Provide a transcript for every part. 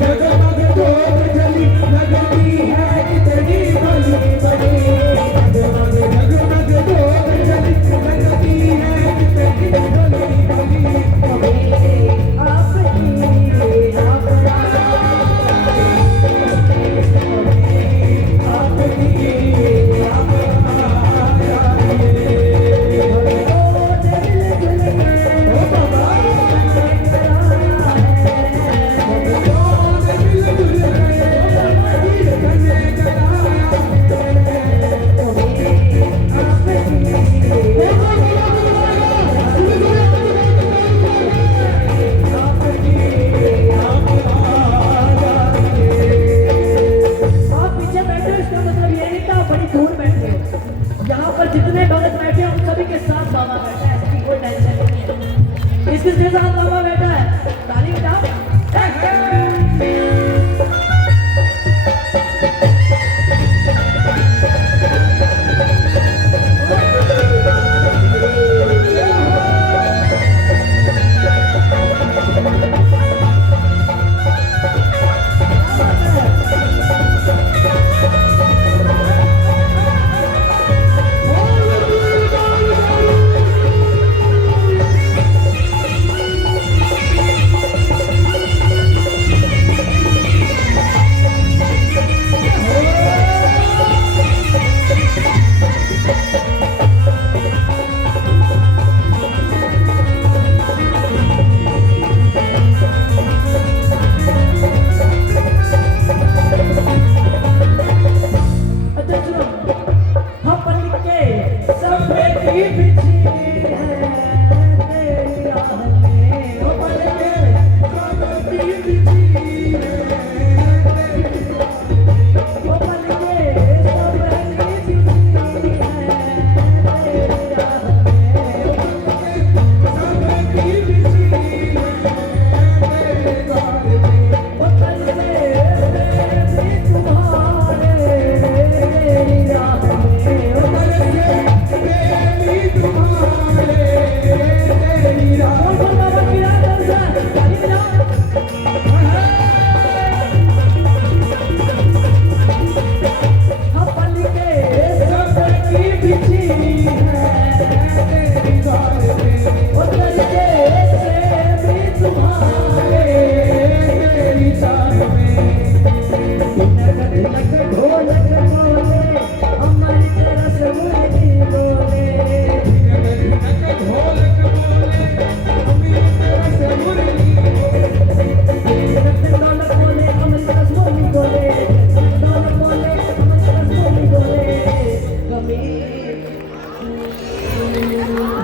जगमग जोत जली लगती है कितनी बड़ी बड़ी जगमग जगमग जोत जली लगती है कितनी बड़ी बड़ी आपकी अपना यहाँ पर जितने भगत बैठे हैं उन सभी के साथ बाबा बैठा है, इसकी कोई टेंशन नहीं है। किसके साथ बाबा बैठा है? ताली बजाओ।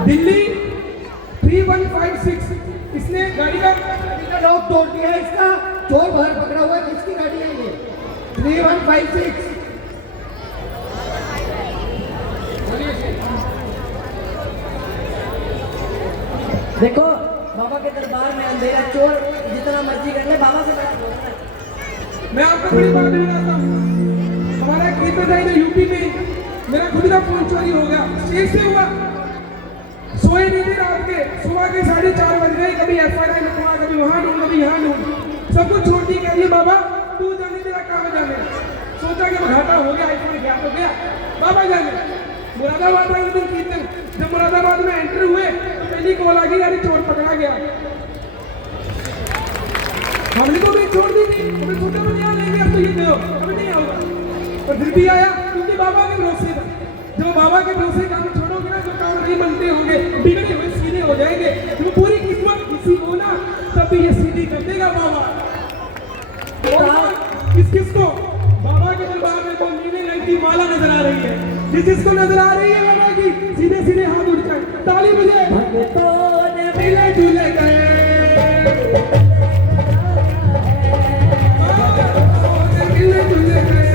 दिल्ली 3156 इसने गाड़ी का लॉक तोड़ दिया है, इसका चोर बाहर पकड़ा हुआ है। किसकी गाड़ी है ये? 3156। देखो बाबा के दरबार में अंधेरा, चोर जितना मर्जी कर ले, बाबा से बात बोलना है। मैं आपको बड़ी बात बताता हूँ। हमारा गीत बजाई में यूपी में मेरा खुद का फोन चोरी हो गया। स्टेज से हुआ, सोए नहीं थे रात के, सुबह के 4:30 बज गए। कभी FIR लिखवा, कभी वहाँ ढूंढ, कभी यहाँ ढूंढ, सब कुछ छोड़ दी। कह दिया बाबा तू जाने, तेरा काम जाने। सोचा कि घाटा हो गया, iPhone गया तो गया, बाबा जाने। मुरादाबाद में एक दिन कीर्तन, जब मुरादाबाद में एंट्री हुए तो पहली कॉल आ गई, यार चोर पकड़ा गया। हमने तो भी छोड़ दी थी, हमने सोचा मैं यहाँ लेंगे, अब तो ये दो अब नहीं होगा, और फिर भी आया क्योंकि बाबा के भरोसे था। जब बाबा के भरोसे काम छोड़ोगे ना, जो काम नहीं बनते होंगे, बिगड़े हुए सीधे हो जाएंगे। तो पूरी किस्मत किसी को ना तब भी ये सीधी कर देगा बाबा। किसको बाबा के दरबार में तो नीले रंग की माला नजर आ रही है, जिसको नजर आ रही है बाबा की, सीधे सीधे हाथ उठ जाए, ताली बजे। भक्तों ने मिले जुले गए, मिले जुले गए,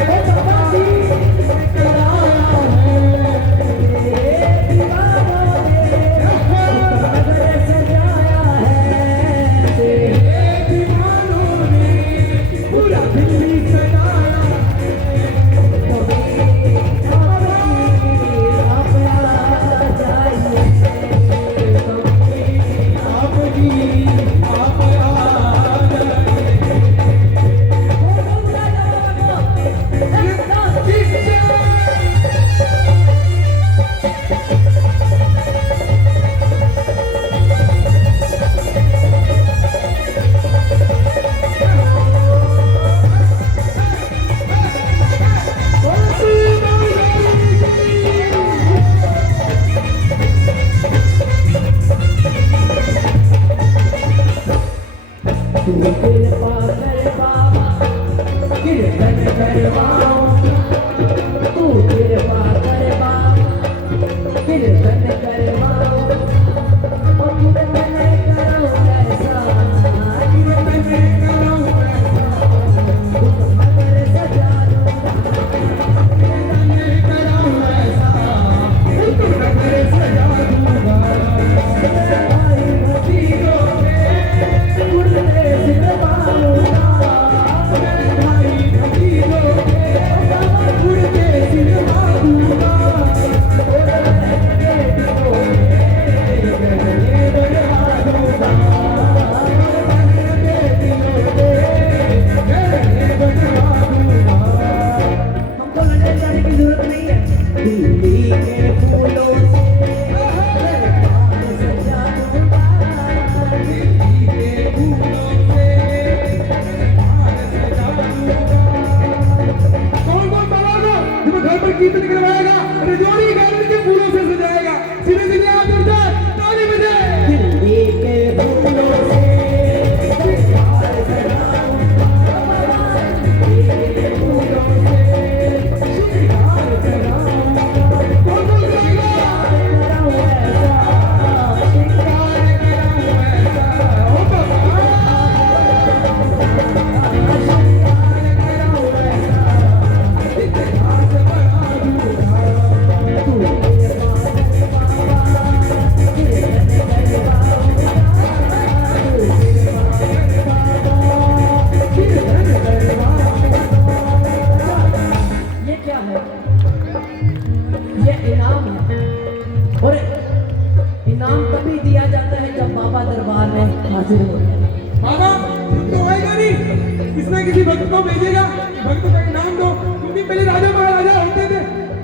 किसी ना किसी भक्त को भेजेगा, भक्त का नाम दो, क्योंकि पहले राजा महाराजा होते थे,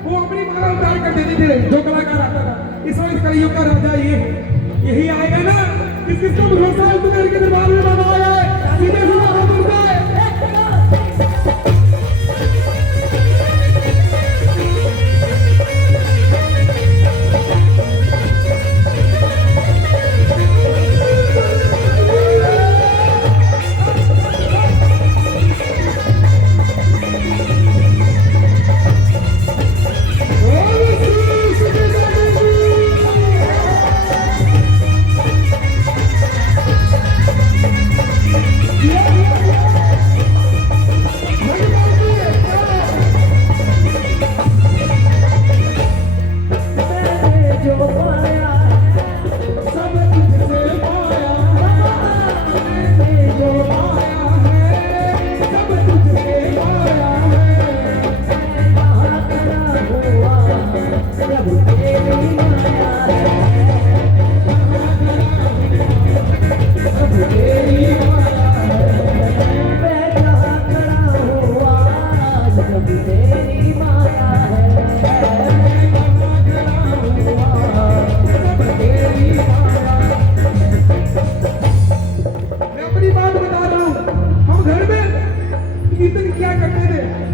वो अपनी माला उतार कर देते थे जो कलाकार आता था। इस वक्त कलयुग का राजा ये है, यही आएगा ना। किसको भरोसा है उतने के दरबार में बाबा आया है, सीधे सीधे हाथ उठता है।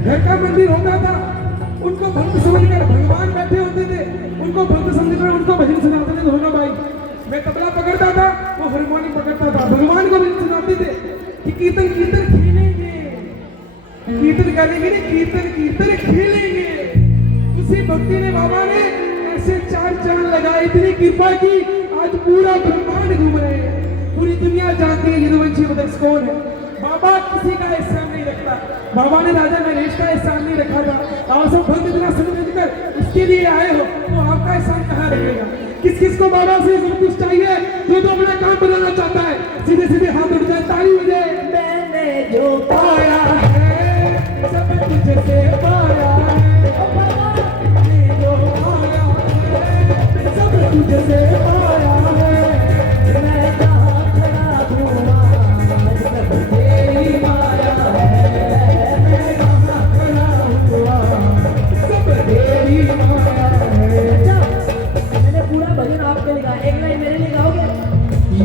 घर का मंदिर होता था, उनको भक्त समझकर भगवान बैठे होते थे, उनको भक्त समझकर उनको भजन सुनाते थे दोनों भाई। मैं तबला पकड़ता था, वो हारमोनियम पकड़ता था, भगवान को भजन सुनाते थे कि कीर्तन कीर्तन खेलेंगे, कीर्तन करेंगे नहीं, कीर्तन कीर्तन खेलेंगे। उसी भक्ति ने बाबा ने ऐसे चार चांद लगाए, इतनी कृपा की आज पूरा ब्रह्मांड घूम रहे हैं, पूरी दुनिया जानती है यदुवंशी मदर्स कौन है। बाबा किसी का एहसान नहीं रखता, बाबा ने राजा नरेश का एहसान नहीं रखा था। आप सब भक्त इतना समझ कर उसके लिए आए हो, तो आपका एहसान कहाँ रखेगा? किस किस को बाबा से संतुष्ट चाहिए, जो तो अपना काम बनाना चाहता है, सीधे सीधे हाथ उठ जाए, ताली हो जाए। मैंने जो पाया है सब तुझसे पाया है, मैंने जो पाया है सब तुझसे पाया है। मैं कहाँ खड़ा हूँ आज तक तेरी माया है, मैं कहाँ खड़ा हूँ सब तेरी माया है। अच्छा, मैंने पूरा भजन आपके लिए गाया, एक लाइन मेरे लिए गाओगे?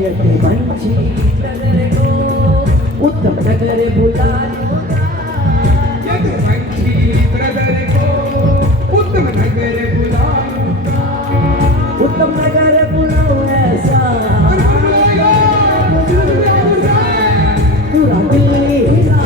यदुवंशी नगर को उत्तम नगर बुलायो, यदुवंशी नगर को उत्तम नगर बुलायो, उत्तम नगर बुलाओ ऐसा पूरा दिल्ली हिला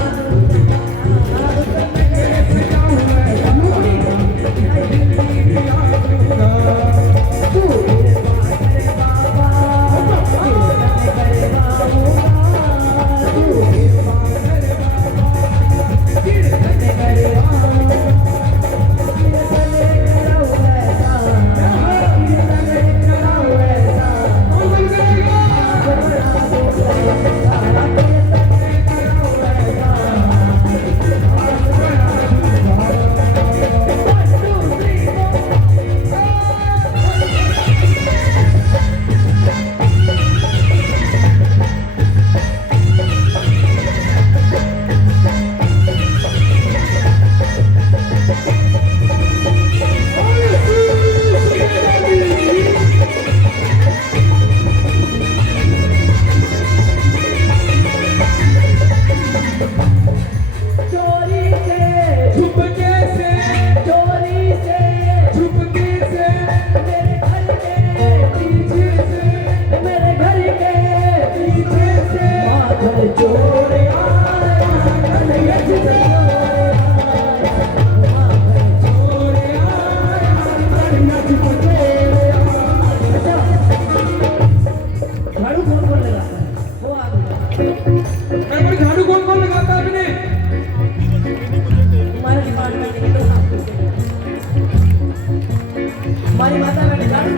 हमारी माता मैंने झाड़ू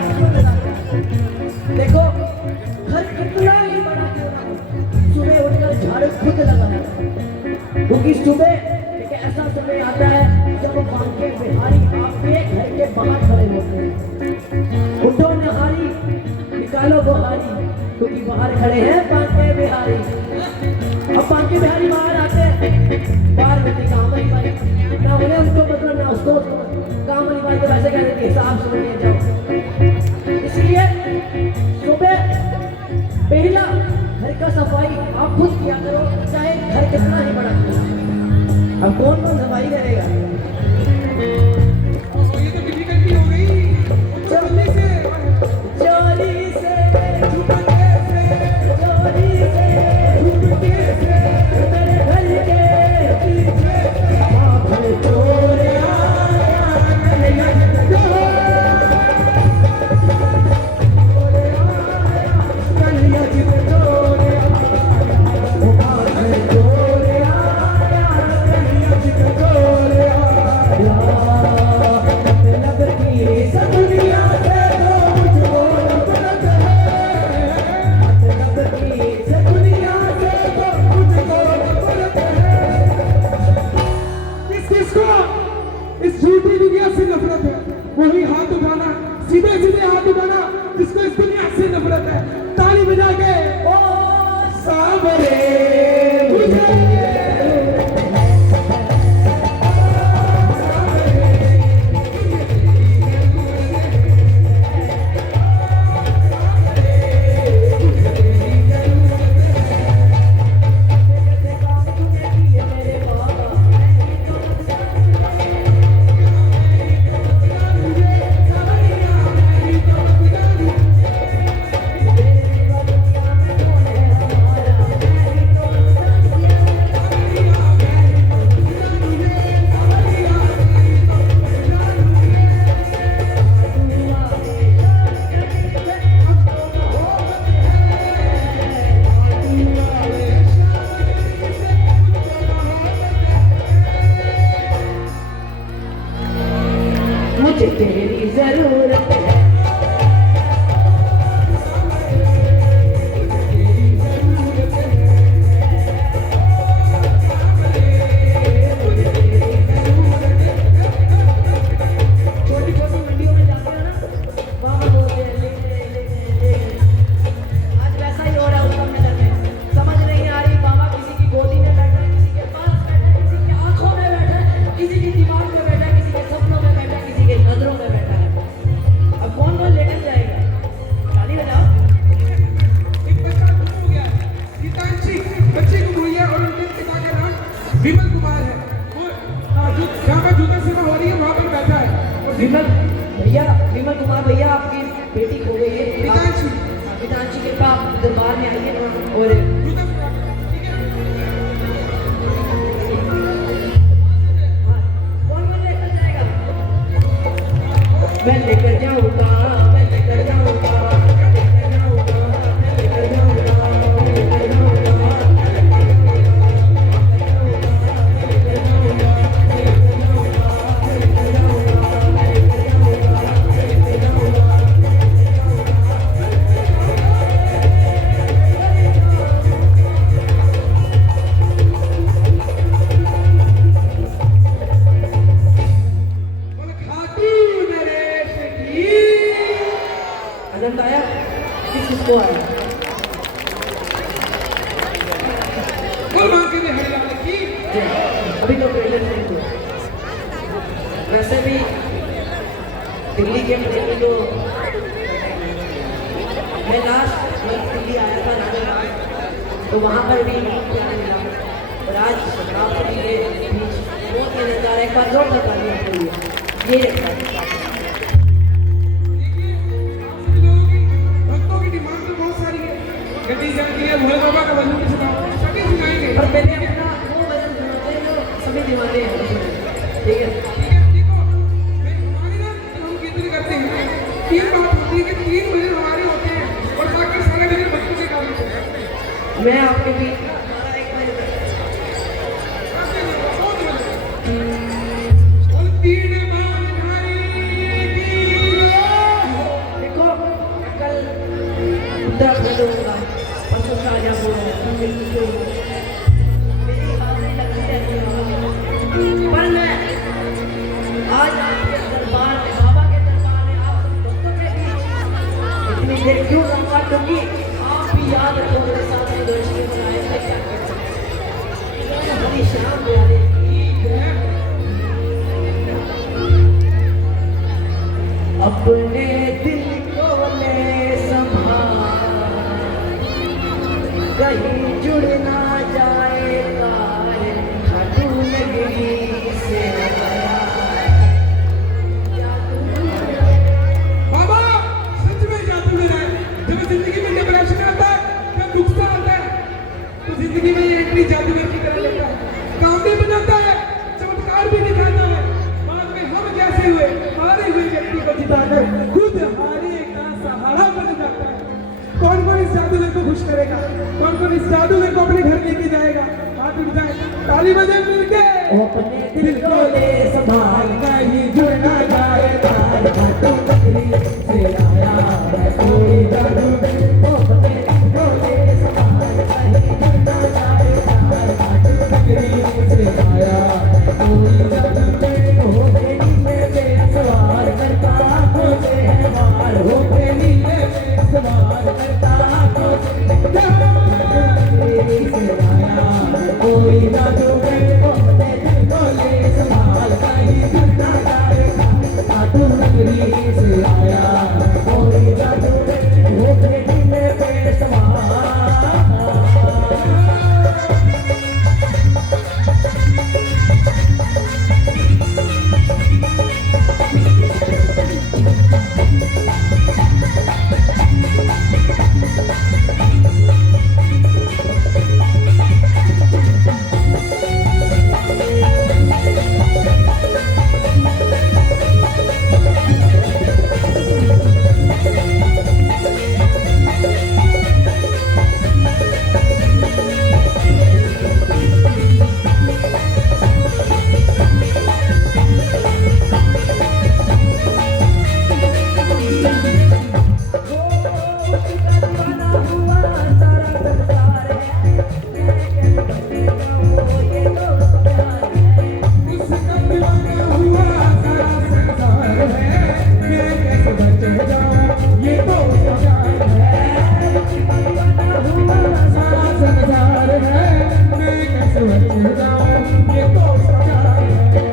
देखो, घर कितना ही बड़ा क्यों ना हो, सुबह उठकर झाड़ू खुद लगाना, क्योंकि सुबह एक ऐसा समय आता है जब बांके बिहारी आपके घर के बाहर खड़े होते हैं। उठो नहारी निकालो बुहारी, क्योंकि बाहर खड़े हैं बांके बिहारी। अब बांके बिहारी बाहर आते हैं, आप समझ लिए जाओ। इसलिए सुबह पहला घर का सफाई आप खुद किया करो, चाहे घर कितना ही बड़ा हो। अब कौन कौन सफाई करेगा? ये तो डिफिकल्टी हो गई। जल्दी से चोरी से झुकते से चोरी से झुकते से मेरे घर के पीछे आप चोर आया कन्हैया जी को चोर आया, ओ भाग चोर आया कन्हैया जी को चोर आया। मतलब की सब दुनिया से तो मुझको नफरत है, मतलब की सब दुनिया से तो मुझको नफरत है। किसको इस झूठी दुनिया से नफरत है? वही हाथ उठाना, सीधे सीधे हाथ उठाना जिसको इस दुनिया से नफरत है। ताली बजा के ओ सावरे मुझे मुझे तेरी जरूरत है। छोटी छोटी मंडियों में जाते हो ना, वहाँ पर बोलते हैं ले। आज वैसा ही हो रहा है उत्तम नगर में। समझ नहीं आ रही, बाबा किसी की गोदी में बैठा है, किसी के पास बैठा है, किसी की आंखों में बैठा है, किसी की दिमाग में बैठा है, किसी के सपनों में बैठा है, किसी के नजरों में बैठा है। अब कौन कौन लेकर जाएगा? ताली बजाओ। एक बच्चा गुम हो गया है। गीतांशी बच्ची गुम हुई है और उनके पिता का नाम विमल कुमार है। वो जहाँ पर जूता सेवा हो रही है वहाँ पर बैठा है। और विमल कुमार भैया, आपकी बेटी खो गई है। गीतांशी गीतांशी के पास दरबार में आई है और जूता सेवा, ठीक है? कौन कौन लेकर जाएगा? मैं लेकर जाऊंगा, मैं लेकर जाऊंगा, मैं लेकर जाऊंगा, मैं लेकर जाऊंगा, मैं लेकर जाऊंगा। बोले खाटू नरेश की आनंद आया? किसको आया? बोल मां के हरियाणा की अभी तो ट्रेलर नहीं हुआ। वैसे भी दिल्ली के प्रेमी को मैं लास्ट दिल्ली आया था राजस्थान, तो वहाँ पर भी प्यार मिला। और आज रामपुरी के बीच बहुत ही नज़ारा है। एक बार जोरदार तालियां आपके लिए। ये देखिए आप सभी लोगों की भक्तों की डिमांड तो बहुत सारी है। गड्डी चलती है, भोले बाबा का भजन भी सुनाओ, सभी सुनाएंगे। पर पहले अपना वो भजन सुनाते हैं जो सभी दीवाने हैं। ठीक है, ठीक है, देखो मैं हमारी ना जब हम कीर्तन करते हैं तीन बात होती है कि तीन भजन हमारे होते हैं और बाकी सारे भजन भक्तों के काम होते हैं। मैं आपके बीच हमारा एक भजन और तीन बात हरी की देखो, कल उत्तराखंड होगा, परसों शाहजहाँपुर होगा, मेरी हाजिरी लगती रहती है। पर मैं आज आपके दरबार में, बाबा के दरबार में, आप भक्तों के बीच इतनी देर क्यों रहूंगा? क्योंकि आप भी याद रखो मेरे साथ में दोस्ती बनाए थे क्या कर सकते। बड़ी शाम प्यारे खुश करेगा। कौन इस जादूगर को अपने घर लेके जाएगा? हाथ उठ जाए, ताली बजाए मिलके। अपने दिल को ले संभाल नहीं जुड़ना जाए तार घाटों नगरी से आया है कोई जादूगर। अपने दिल को ले संभाल नहीं जुड़ना जाए तार घाटों नगरी से आया है कोई जादूगर। होके नीले पे सवार करता आँखों से है मार, होके नीले पे सवार करता आँखों से नगरी से आया है कोई जादूगर। अपने दिल को ले संभाल नहीं जुड़ना जाए घाटों नगरी से आया है कोई जादूगर। होके नीले पे सवार। उसका दीवाना हुआ सारा संसार है, मैं कैसे बच जाऊं ये तो उसका प्यार है। सारा संसार है, मैं कैसे बच जाऊं ये तो उसका प्यार है।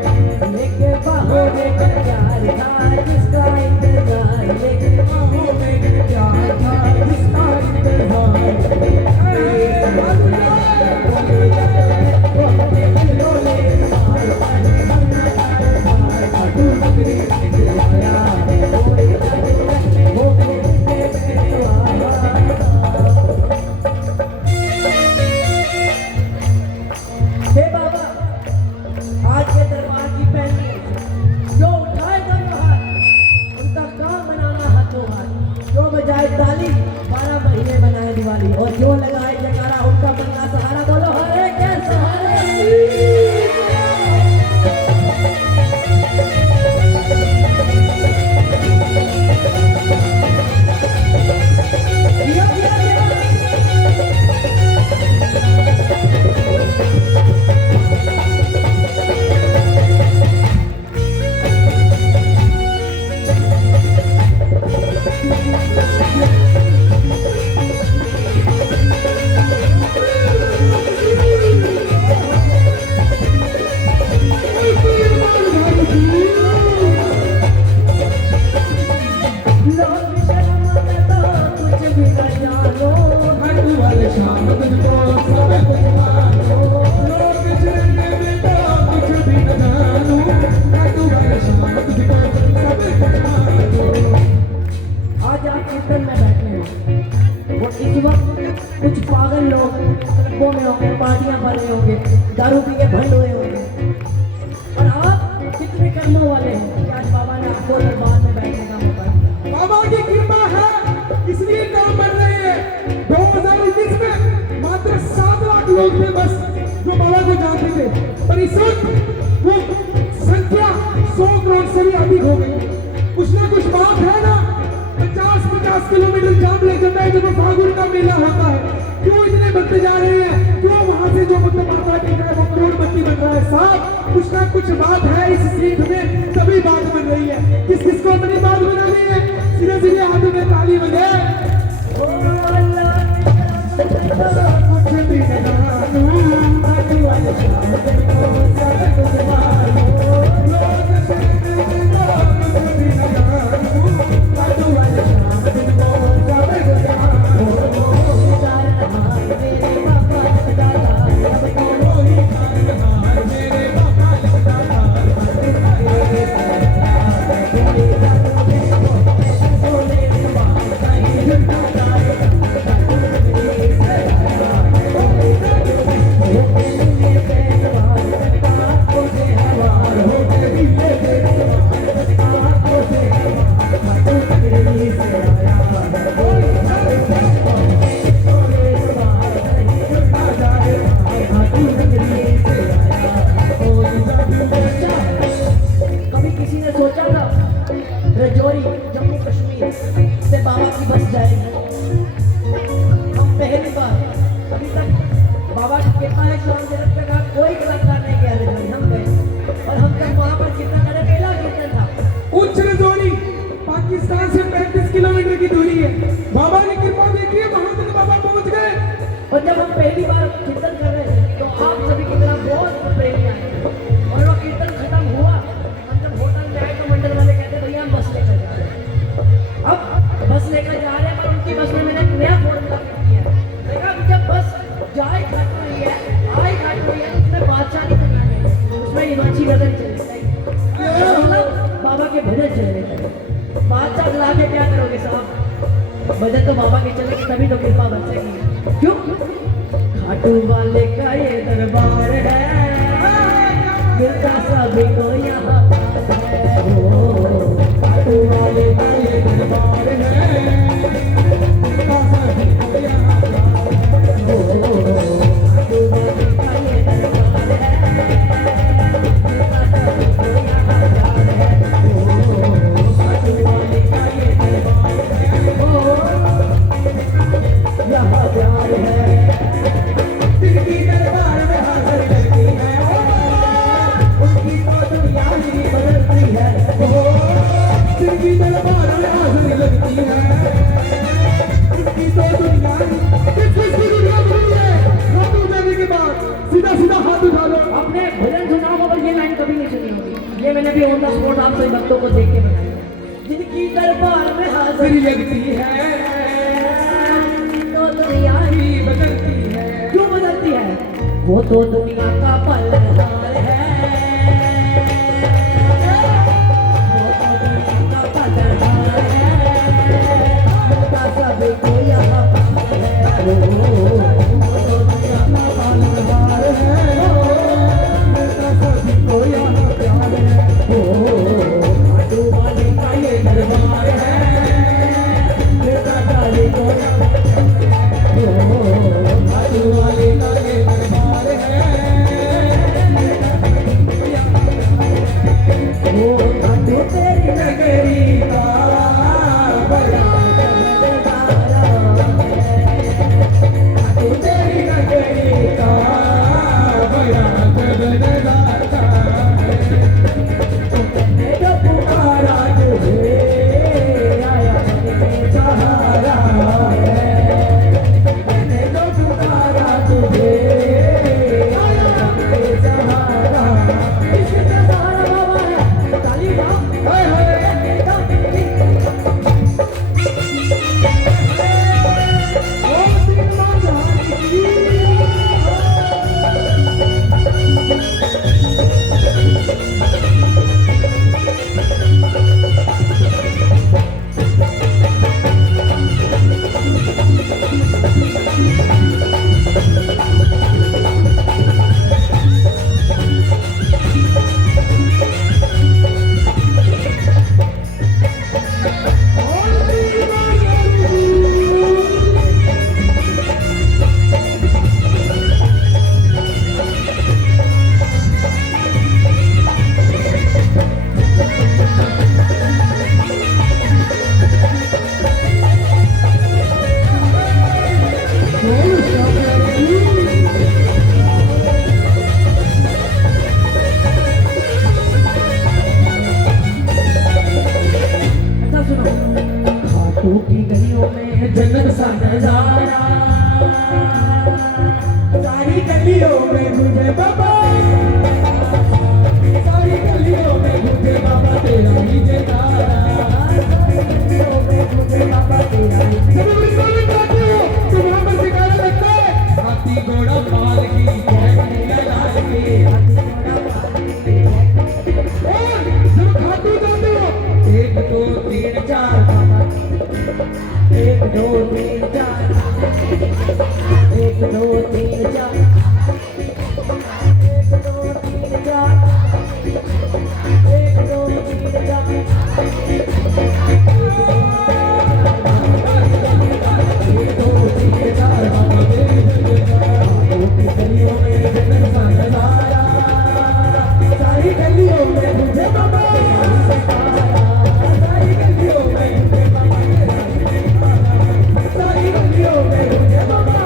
लेके बाहों में प्यार था जिसका इंतजार, लेके बाहों में प्यार था जिसका इंतजार। हे बाबा, आज के दरबार की पहली जो उठाए दोनों हाथ उनका काम बनाना हाथों हाथ, जो बजाए ताली 12 महीने बनाए दिवाली, और जो लगाए जयकारा उनका बनना सहारा। बोलो हरे के सहारे। जिया, जिया, जिया। लोग शर्म में तो कुछ भी न जानो, हर वाले शाम तुझको सब कुछ मानो, लोग चलने में तो कुछ भी न जानू, हर वाले शाम तुझको सब कुछ मानो। आज आप कीर्तन में बैठे हो, वो इस वक्त कुछ पागल लोग क्लबों में होंगे, पार्टियां कर रहे होंगे, दारू पी के भंड हुए होंगे, और आप कितने कर्मों वाले हैं कि आज बाबा ने आपको दरबार में बैठने का मौका दिया। बाबा की कृपा है, इसलिए काम बढ़ रहे हैं। 2019 में मात्र 7 लाख लोग थे बस जो बाबा को जानते थे, पर इस वक्त वो संख्या 100 करोड़ से भी अधिक हो गई। कुछ ना कुछ बात है ना, 50-50 किलोमीटर जाम लग जाता है जब फागुन का मेला होता है। क्यों इतने बढ़ते जा रहे हैं? क्यों वहां से जो मतलब माता टेक रहा है वो करोड़पति बन रहा है? साहब कुछ ना कुछ बात है इस सीट में, तभी बात बन रही है। किस किस को अपनी बात बनानी है? सीधे सीधे हाथों में ताली बजे। ओ अल्लाह की कसम, कुछ भी न जानू, आने वाले शाम को सब कुछ मानो। लोग चलने में तो कुछ भी न जानू, आने वाले शाम को सब कुछ मानो। कारणहार मेरे बाबा दादा, अब तो कोई कारणहार मेरे बाबा लिखता था। Oh, बाबा के चलेंगे तभी तो कृपा बरसेगी। क्यों? खाटू वाले का ये दरबार है, मिलता सभी को यहाँ पास है। ओ खाटू वाले का ये दरबार है, मिलता सभी को यहाँ पास है। ओ खाटू वाले का ये दरबार है, मिलता सभी को यहाँ प्यार है। ओ खाटू वाले का ये दरबार है, ओ यहाँ प्यार है। जिनकी दरबार में हाजिर लगती है, उनकी तो दुनिया ही बदलती है। जिनकी दरबार में हाजिर लगती है, उनकी तो दुनिया किसकी दुनिया बदली है। हाथ उठाने के बाद सीधा सीधा हाथ उठा लो। आपने भजन सुना होगा पर ये लाइन कभी नहीं सुनी होगी। ये मैंने भी ऑन द स्पॉट आप सभी भक्तों को देख के बताया। जिनकी दरबार में हाजिर लगती है, तो दुनिया ही बदलती है। क्यों बदलती है? वो तो दुनिया का पलटवार है, वो तो दुनिया का पलटवार है, मिलता सभी को यहाँ पास है। वो तो दुनिया का पलटवार है, मिलता सभी को यहाँ प्यार है। खाटू वाले का ये दरबार है, मिलता सभी को यहाँ खाटू वाले का ये दरबार है। वो खाटू तेरी नगरी का बड़ा चमत्कारा है। खाटू तेरी नगरी का बड़ा जगदगाता है। तुमने जो पुकारा तुझे आया मेरे सहारा है। मैंने जो पुकारा तुझे आया मेरे सहारा। इसके सहारा बाबा है, ताली बाप खाटू की गलियों में जन्नत सा नजारा, सारी गलियों में मुझे बाबा, सारी गलियों में मुझे बाबा तेरा ही जयकारा। सारी गलियों में मुझे बाबा तेरा ही हाथी घोड़ा पाल की जय लाल की। जब खाटू जाते हो 1 2 3 4 बाबा, 1 2 3 4, 1 2 3 4, 1 2 3 4, 1 2 3 4, सारी गलियों में मुझे बाबा सारी गलियों में मुझे बाबा सारी गलियों में मुझे बाबा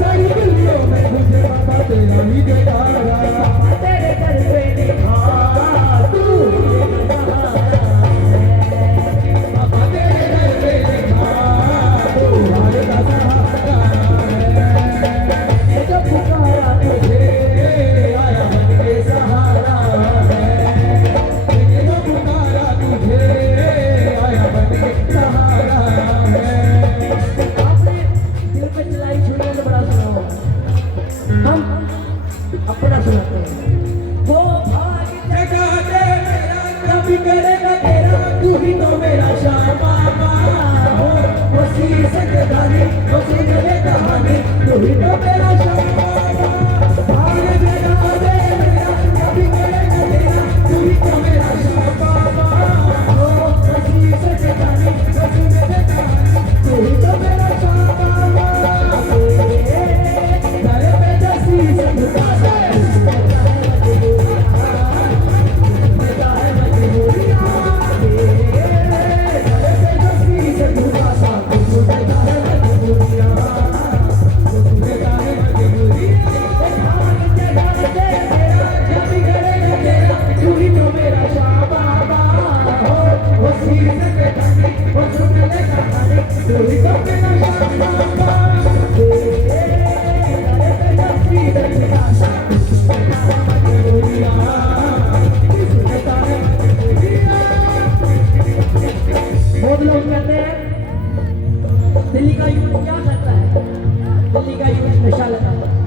सारी गलियों में मुझे बाबा तेरा ही जयकारा। तेरे दर पे देखा तू बाबा तेरे दर पे देखा तू हमारे का सहारा है। जो पुकारा तुझे आया बन के सहारा है। मैंने जो पुकारा तुझे आया बन के सहारा है। आपने दिल पे चलाई छुड़ियों में बड़ा सुना होगा। हम अपना सुनाते हैं। वो भाग जगा दे मेरा कभी करेगा तेरा, तू ही तो मेरा श्यामा। सकतानी वो सुन ले कहानी तू ही तो मेरा शामा भाग जगा दे मेरा कभी करेगा तेरा तू ही तो मेरा शामा ओ हंसी से सकतानी वो सुन ले कहानी तू ही तो मेरा शामा दर पे जैसी सबका बहुत लोग कहते हैं दिल्ली का यूथ क्या करता है, दिल्ली का यूथ नशा लगाता है।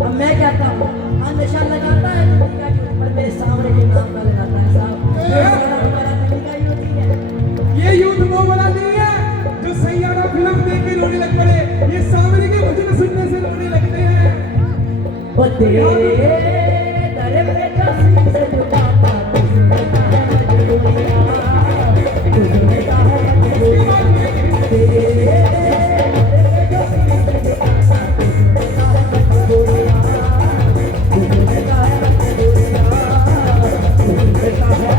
अब मैं कहता हूँ हाँ नशा लगाता है दिल्ली का यूथ, पर मेरे सामने के नाम का लगाता है साहब। दिल्ली का यूथ ही है। ये यूथ वो वाला नहीं है जो सैयारा फिल्म देख के रोने लग पड़े, ये सामने के भजन सुनने से रोने लगते हैं। वो तेरे दर पे जैसी से झुकाता तू सुनता है मजबूरियाँ, तू सुनता है मजबूरियाँ। तेरे दर पे जैसी से झुकाता तू सुनता है मजबूरियाँ, तू सुनता है मजबूरियाँ, तू सुनता है मजबूरियाँ।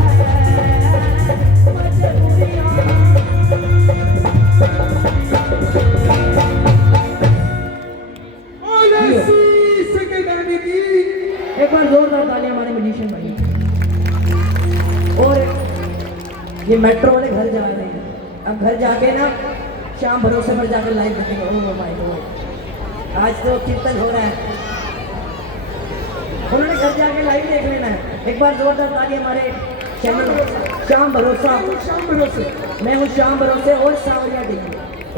बोले शीश के गाने की एक बार जोरदार तालियां हमारे म्यूजिशियन भाई। और ये मेट्रो वाले घर जा रहे हैं, अब घर जाके ना शाम भरोसे पर जाकर लाइव देखेंगे। ओ माय गॉड, आज तो कीर्तन हो रहा है, उन्होंने घर जाके लाइव देख लेना है। एक बार जोरदार तालियां हमारे चैनल शाम भरोसा, शाम भरोसे मैं हूँ शाम भरोसे और सावरिया टीवी।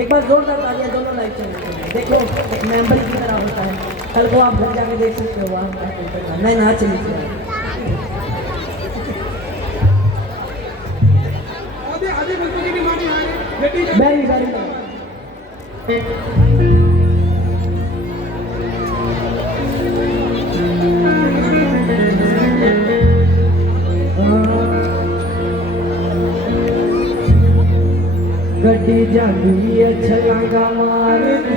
एक बार जोरदार तालियां दोनों लाइव चैनल। देखो एक मेंबर की तरह होता है, कल को आप घर जाके देख सकते हो। वहाँ मैं नाच रही थी। आधे आधे बच्चों की बीमारी आ रही बेटी वेरी वेरी गड्डी जाती है छलांगा मारती,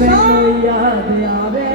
मैनू याद आवे